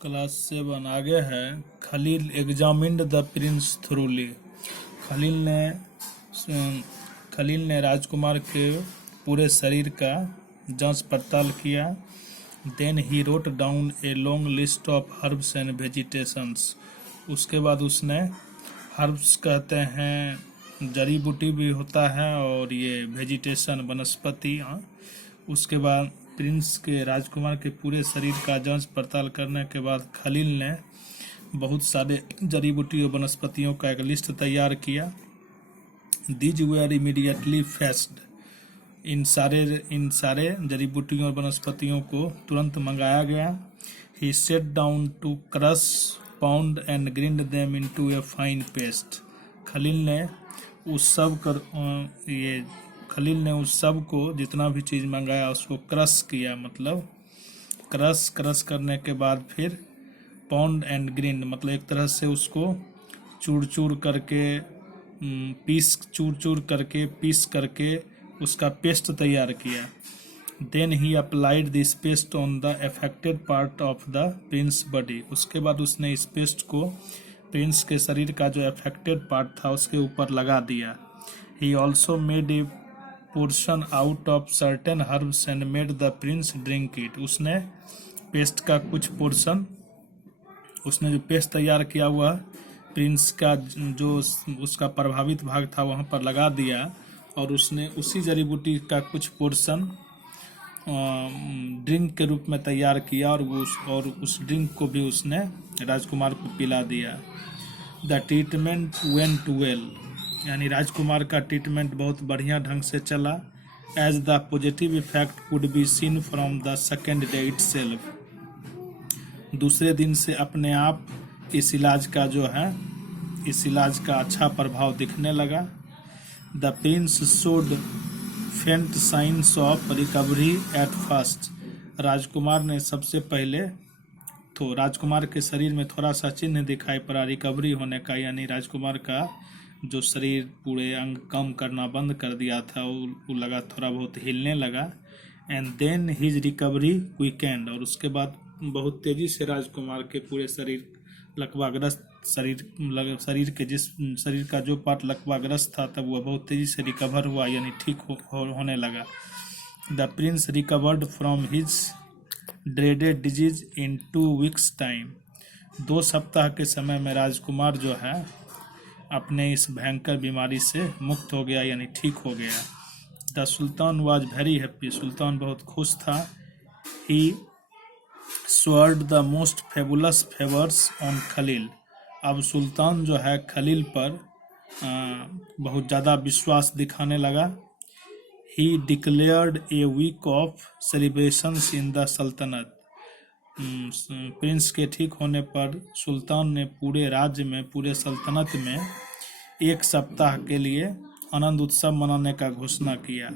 Class 7 आगे है। Khalil examined the prince thoroughly. Khalil ने खलील ने राजकुमार के पूरे शरीर का जांच पड़ताल किया। Then he wrote down a long list of herbs and vegetations. उसके बाद उसने हर्ब्स कहते हैं जड़ी बूटी भी होता है और ये वेजिटेशन वनस्पति। उसके बाद प्रिंस के राजकुमार के पूरे शरीर का जांच पड़ताल करने के बाद खलील ने बहुत सारे जड़ी बूटी और वनस्पतियों का एक लिस्ट तैयार किया। These were immediately fetched. इन सारे जड़ी बूटियों और वनस्पतियों को तुरंत मंगाया गया। He set down to crush pound and grind them into a fine paste. Khalil ने उस सब को जितना भी चीज़ मंगाया उसको क्रश किया, मतलब क्रश करने के बाद फिर पाउंड एंड ग्रिंड, मतलब एक तरह से उसको चूर चूर करके पीस करके उसका पेस्ट तैयार किया। Then he applied this paste on the affected part of the prince body. उसके बाद उसने इस पेस्ट को प्रिंस के शरीर का जो अफेक्टेड पार्ट था उसके ऊपर लगा दिया। He also made a portion out of certain herbs and made the Prince drink it. उसने पेस्ट का कुछ पोर्शन, उसने जो पेस्ट तैयार किया हुआ प्रिंस का जो उसका प्रभावित भाग था वहाँ पर लगा दिया और उसने उसी जड़ी बूटी का कुछ पोर्शन ड्रिंक के रूप में तैयार किया और उस ड्रिंक को भी उसने राजकुमार को पिला दिया। द ट्रीटमेंट वेंट वेल, यानी राजकुमार का ट्रीटमेंट बहुत बढ़िया ढंग से चला। As the positive effect could be seen from the second day itself. दूसरे दिन से अपने आप इस इलाज का अच्छा प्रभाव दिखने लगा। The prince showed faint signs of recovery at first. राजकुमार ने सबसे पहले तो राजकुमार के शरीर में थोड़ा सा चिन्ह दिखाई पड़ा रिकवरी होने का, यानी राजकुमार का जो शरीर पूरे अंग कम करना बंद कर दिया था वो लगा थोड़ा बहुत हिलने लगा। And then his recovery weekend, और उसके बाद बहुत तेज़ी से राजकुमार के पूरे शरीर लकवाग्रस्त शरीर के जिस शरीर का जो पार्ट लकवाग्रस्त था तब वह बहुत तेज़ी से रिकवर हुआ, यानी ठीक होने लगा। The Prince recovered from his dreaded disease in 2 weeks time. 2 सप्ताह के समय में राजकुमार जो है अपने इस भयंकर बीमारी से मुक्त हो गया, यानी ठीक हो गया। The sultan was very happy. सुल्तान बहुत खुश था। He showered the most fabulous favours on Khalil. अब सुल्तान जो है खलील पर बहुत ज़्यादा विश्वास दिखाने लगा। He declared a week of celebrations in the सल्तनत। प्रिंस के ठीक होने पर सुल्तान ने पूरे राज्य में, पूरे सल्तनत में 1 सप्ताह के लिए आनंद उत्सव मनाने का घोषणा किया।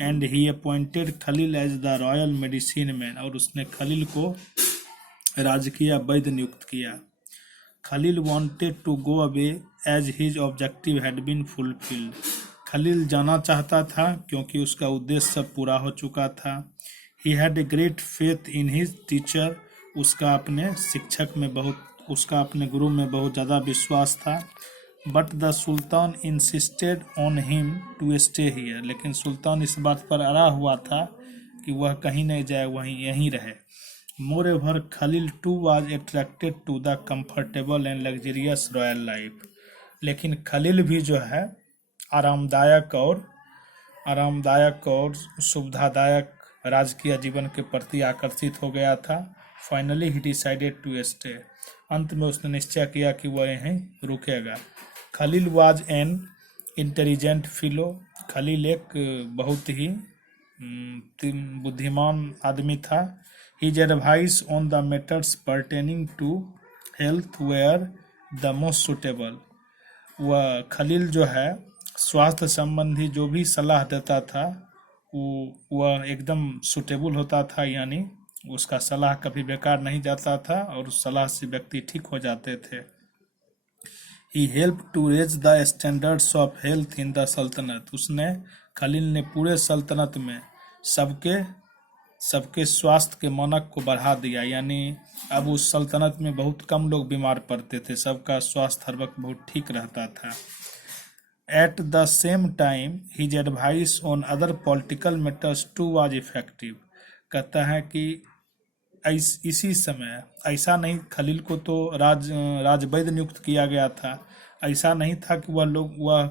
And he appointed Khalil as the royal medicine man, और उसने खलील को राजकीय वैद्य नियुक्त किया। Khalil wanted to go away as his objective had been fulfilled. Khalil जाना चाहता था क्योंकि उसका उद्देश्य सब पूरा हो चुका था। He had a great faith in his teacher. उसका अपने गुरु में बहुत ज़्यादा विश्वास था। But the sultan insisted on him to stay here. लेकिन सुल्तान इस बात पर अड़ा हुआ था कि वह कहीं नहीं जाए, वहीं यहीं रहे। Moreover Khalil too was attracted to the comfortable and luxurious royal life. लेकिन खलील भी जो है आरामदायक और सुविधादायक राजकीय जीवन के प्रति आकर्षित हो गया था। Finally he decided to stay. अंत में उसने निश्चय किया कि वह यहीं रुकेगा। Khalil was an intelligent fellow. Khalil एक बहुत ही बुद्धिमान आदमी था। His advice on the matters pertaining to health were the most suitable. वह खलील जो है स्वास्थ्य संबंधी जो भी सलाह देता था वह एकदम सुटेबल होता था, यानी उसका सलाह कभी बेकार नहीं जाता था और उस सलाह से व्यक्ति ठीक हो जाते थे। He helped to raise the standards of health in the sultanate. Khalil ने पूरे सल्तनत में सबके सबके स्वास्थ्य के मानक को बढ़ा दिया, यानी अब उस सल्तनत में बहुत कम लोग बीमार पड़ते थे, सबका स्वास्थ्य हर वक्त बहुत ठीक रहता था। At the same time his advice on other political matters too was effective. कहता है कि इसी समय ऐसा नहीं, खलील को तो राजवैद्य नियुक्त किया गया था, ऐसा नहीं था कि वह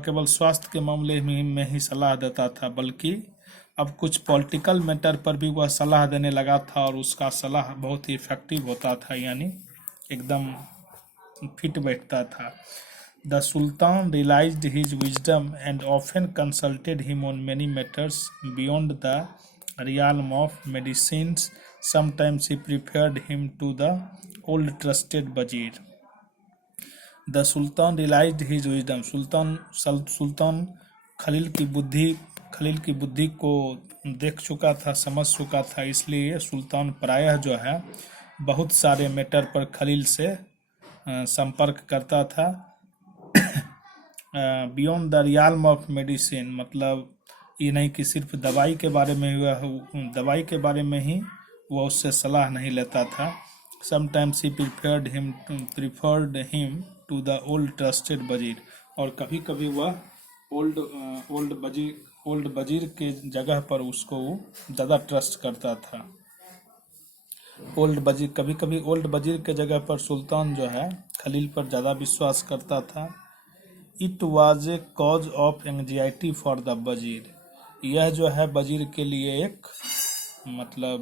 केवल स्वास्थ्य के मामले में ही सलाह देता था, बल्कि अब कुछ पॉलिटिकल मैटर पर भी वह सलाह देने लगा था और उसका सलाह बहुत ही इफेक्टिव होता था, यानी एकदम फिट बैठता था। The sultan realized his wisdom and often consulted him on many matters beyond the realm of medicines. Sometimes he preferred him to the old trusted Wazir. The Sultan realized his wisdom. सुल्तान खलील की बुद्धि को देख चुका था, समझ चुका था, इसलिए सुल्तान प्रायः जो है बहुत सारे मैटर पर खलील से संपर्क करता था। बियॉन्ड द रियाल्म ऑफ मेडिसिन, मतलब ये नहीं कि सिर्फ दवाई के बारे में ही वह उससे सलाह नहीं लेता था। Sometimes he preferred him to the old trusted वजीर, और कभी कभी वह ओल्ड वजीर के जगह पर उसको ज़्यादा ट्रस्ट करता था। कभी कभी ओल्ड वजीर के जगह पर सुल्तान जो है खलील पर ज़्यादा विश्वास करता था। It was a cause of anxiety for the वजीर, यह जो है वजीर के लिए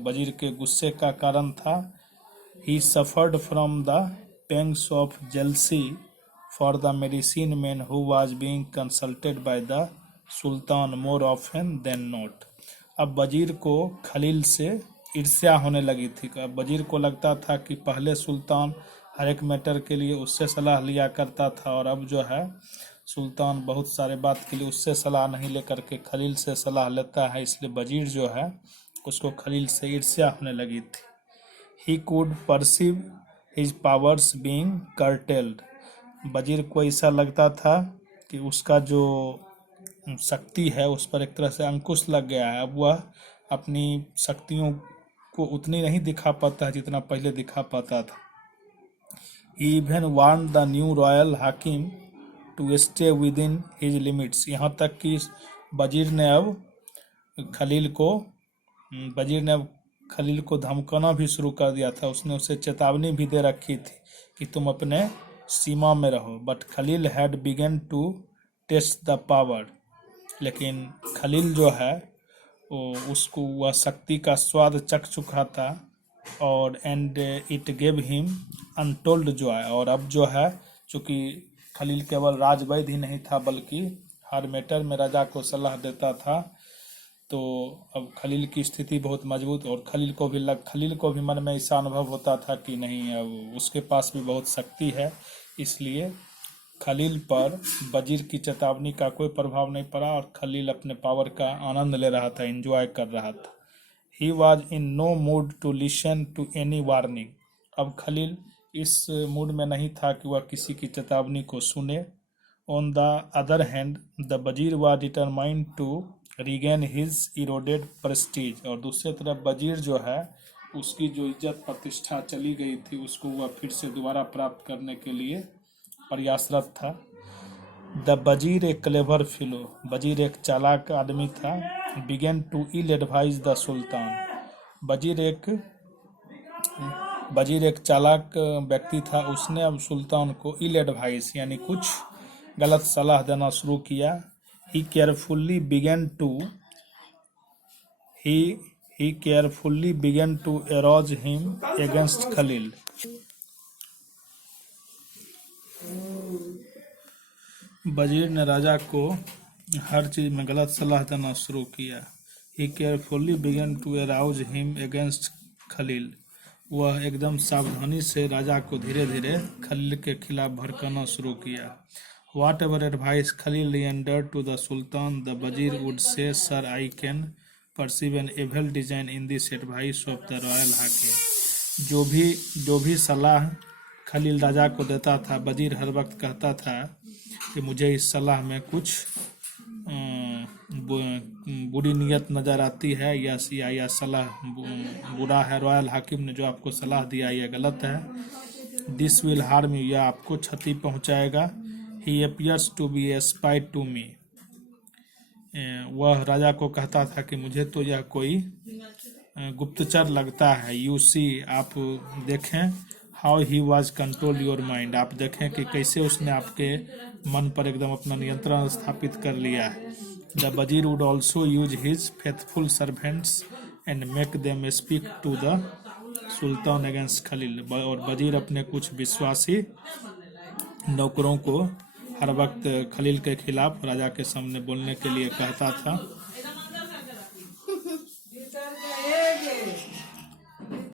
वजीर के गुस्से का कारण था। He suffered from the pangs of jealousy for the medicine man who was being consulted by the sultan more often than not. अब वजीर को खलील से ईर्ष्या होने लगी थी। अब वजीर को लगता था कि पहले सुल्तान हर एक मैटर के लिए उससे सलाह लिया करता था, और अब जो है सुल्तान बहुत सारे बात के लिए उससे सलाह नहीं लेकर के खलील से सलाह लेता है, इसलिए वजीर जो है उसको खलील से ईर्ष्या होने लगी थी। He could perceive his powers being curtailed, वजीर को ऐसा लगता था कि उसका जो शक्ति है उस पर एक तरह से अंकुश लग गया है, अब वह अपनी शक्तियों को उतनी नहीं दिखा पाता है जितना पहले दिखा पाता था। He even warned the new royal hakim to stay within his limits, यहाँ तक कि वजीर ने अब खलील को धमकाना भी शुरू कर दिया था। उसने उसे चेतावनी भी दे रखी थी कि तुम अपने सीमा में रहो। But Khalil had begun to test the power, लेकिन खलील जो है उसको वह शक्ति का स्वाद चख चुका था, और and it gave him untold Joy. और अब जो है चूँकि खलील केवल राजवैद्य ही नहीं था बल्कि हर मैटर में राजा को सलाह देता था, तो अब खलील की स्थिति बहुत मजबूत, और खलील को भी मन में ऐसा अनुभव होता था कि नहीं, अब उसके पास भी बहुत शक्ति है, इसलिए खलील पर वजीर की चेतावनी का कोई प्रभाव नहीं पड़ा और खलील अपने पावर का आनंद ले रहा था, एंजॉय कर रहा था। He was in no mood to listen to any warning, अब खलील इस मूड में नहीं था कि वह किसी की चेतावनी को सुने। On the other hand the wazir was determined to regain his eroded prestige, और दूसरी तरफ वजीर जो है उसकी जो इज्जत प्रतिष्ठा चली गई थी उसको वह फिर से दोबारा प्राप्त करने के लिए प्रयासरत था। द वजीर ए क्लेवर फिलो, वजीर एक चालाक आदमी था। Began to ill advise the sultan, वजीर एक चालाक व्यक्ति था, उसने अब सुल्तान को इल एडवाइस यानी कुछ गलत सलाह देना शुरू किया। He carefully began to arouse him against Khalil, वजीर ने राजा को हर चीज़ में गलत सलाह देना शुरू किया। He carefully began to arouse him against Khalil, वह एकदम सावधानी से राजा को धीरे धीरे खलील के खिलाफ भड़काना शुरू किया। Whatever advice Khalil rendered to the sultan the वजीर would say, sir I can perceive an evil design in this advice of the royal hakim. जो भी सलाह खलील राजा को देता था, वजीर हर वक्त कहता था कि मुझे इस सलाह में कुछ बुरी नीयत नज़र आती है या सलाह बुरा है, रॉयल हाकिम ने जो आपको सलाह दिया यह गलत है। दिस विल हार्म यू, यह आपको क्षति पहुंचाएगा। He appears to be a spy to me, वह राजा को कहता था कि मुझे तो यह कोई गुप्तचर लगता है। यू सी, आप देखें, how he was control your mind, आप देखें कि कैसे उसने आपके मन पर एकदम अपना नियंत्रण स्थापित कर लिया है। द वजीर would also use his faithful servants and make them speak to the sultan against Khalil, और वजीर अपने कुछ विश्वासी नौकरों को हर वक्त खलील के खिलाफ राजा के सामने बोलने के लिए कहता था।